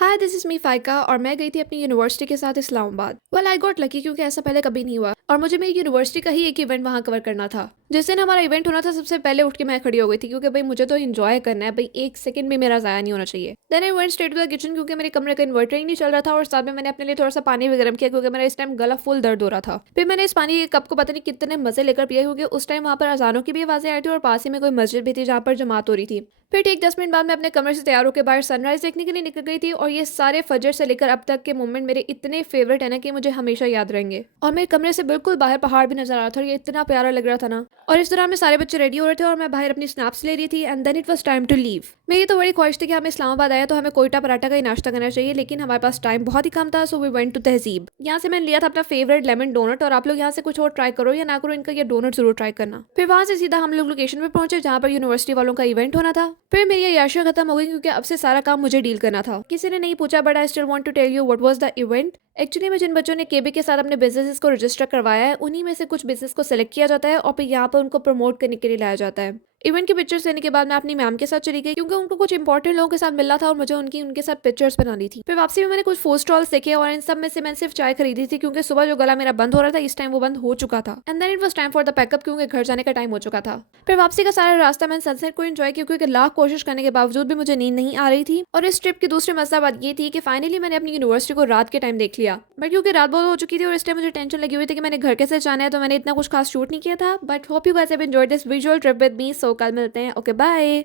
Hi this is me फाइका और मैं गई थी अपनी यूनिवर्सिटी के साथ Islamabad. Well I got lucky क्योंकि ऐसा पहले कभी नहीं हुआ और मुझे मेरी यूनिवर्सिटी का ही एक इवेंट वहाँ कवर करना था। जिस दिन हमारा इवेंट होना था सबसे पहले उठ के मैं खड़ी हो गई थी क्योंकि भाई मुझे तो एंजॉय करना है, भाई एक सेकंड भी मेरा ज़ाया नहीं होना चाहिए। Then I went straight to the kitchen क्योंकि मेरे कमरे का इन्वर्टर ही नहीं चल रहा था और साथ में मैंने अपने लिए थोड़ा सा पानी भी गर्म किया क्योंकि मेरा इस टाइम गला फुल दर्द हो रहा था। फिर मैंने इस पानी के कप को पता नहीं कितने मजे लेकर पिया क्योंकि उस टाइम वहाँ पर अजानों की भी आवाज़ें आई थी और पास ही में कोई मस्जिद भी थी जहाँ पर जमात हो रही थी। फिर ठीक 10 मिनट बाद मैं अपने कमरे से तैयार होकर बाहर सनराइज देखने के लिए निकल गई थी और ये सारे फजर से लेकर अब तक के मोमेंट मेरे इतने फेवरेट है ना कि मुझे हमेशा याद रहेंगे। और मेरे कमरे से बिल्कुल बाहर पहाड़ भी नजर आ रहा था और ये इतना प्यारा लग रहा था ना। और इस दौरान में सारे बच्चे रेडी हो रहे थे और मैं बाहर अपनी स्नैप्स ले रही थी and then it was time to leave. मेरी तो बड़ी ख्वाहिश थी कि हमें इस्लामाबाद आया तो हमें कोयटा पराठा का ही नाश्ता करना चाहिए, लेकिन हमारे पास टाइम बहुत ही कम था सो वी वेंट टू तहजीब। यहाँ से मैंने लिया था अपना फेवरेट लेमन डोनट और आप लोग यहाँ से कुछ और ट्राई करो या ना करो, इनका ये डोनट जरूर ट्राई करना। फिर वहां से सीधा हम लोग लोकेशन पे पहुंचे जहाँ पर यूनिवर्सिटी वालों का इवेंट होना था। फिर मेरी याशियां खत्म हो गई क्योंकि अब से सारा काम मुझे डील करना था। किसी ने नहीं पूछा but I still want to tell you what was the event. Actually में जिन बच्चों ने केबी के साथ अपने बिजनेस को रजिस्टर करवाया है उन्हीं में से कुछ बिजनेस को सिलेक्ट किया जाता है और फिर यहाँ पर उनको प्रमोट करने के लिए लाया जाता है। इवेंट की पिक्चर्स लेने के बाद मैं अपनी मैम के साथ चली गई क्योंकि उनको कुछ इंपॉर्टेंट लोगों के साथ मिलना था और मुझे उनके साथ पिक्चर्स बनानी थी। फिर वापसी में मैंने कुछ फूड स्टॉल्स देखे और इन सब में से मैंने सिर्फ चाय खरीदी थी क्योंकि सुबह जो गला मेरा बंद हो रहा था इस टाइम वो बंद हो चुका था। And then it was time for the pack up क्योंकि घर जाने का टाइम हो चुका था। फिर वापसी का सारा रास्ता मैंने सनसेट को एंजॉय किया क्योंकि लाख कोशिश करने के बावजूद भी मुझे नींद नहीं आ रही थी। और इस ट्रिप की दूसरी मजा बात ये थी कि फाइनली मैंने अपनी यूनिवर्सिटी को रात के टाइम देख लिया। बट क्योंकि रात बहुत हो चुकी थी और इस टाइम मुझे टेंशन लगी हुई थी कि मैंने घर कैसे जाना है तो मैंने इतना कुछ खास शूट नहीं किया था। But hope you guys have enjoyed this visual trip with me. So कल मिलते हैं। Okay bye.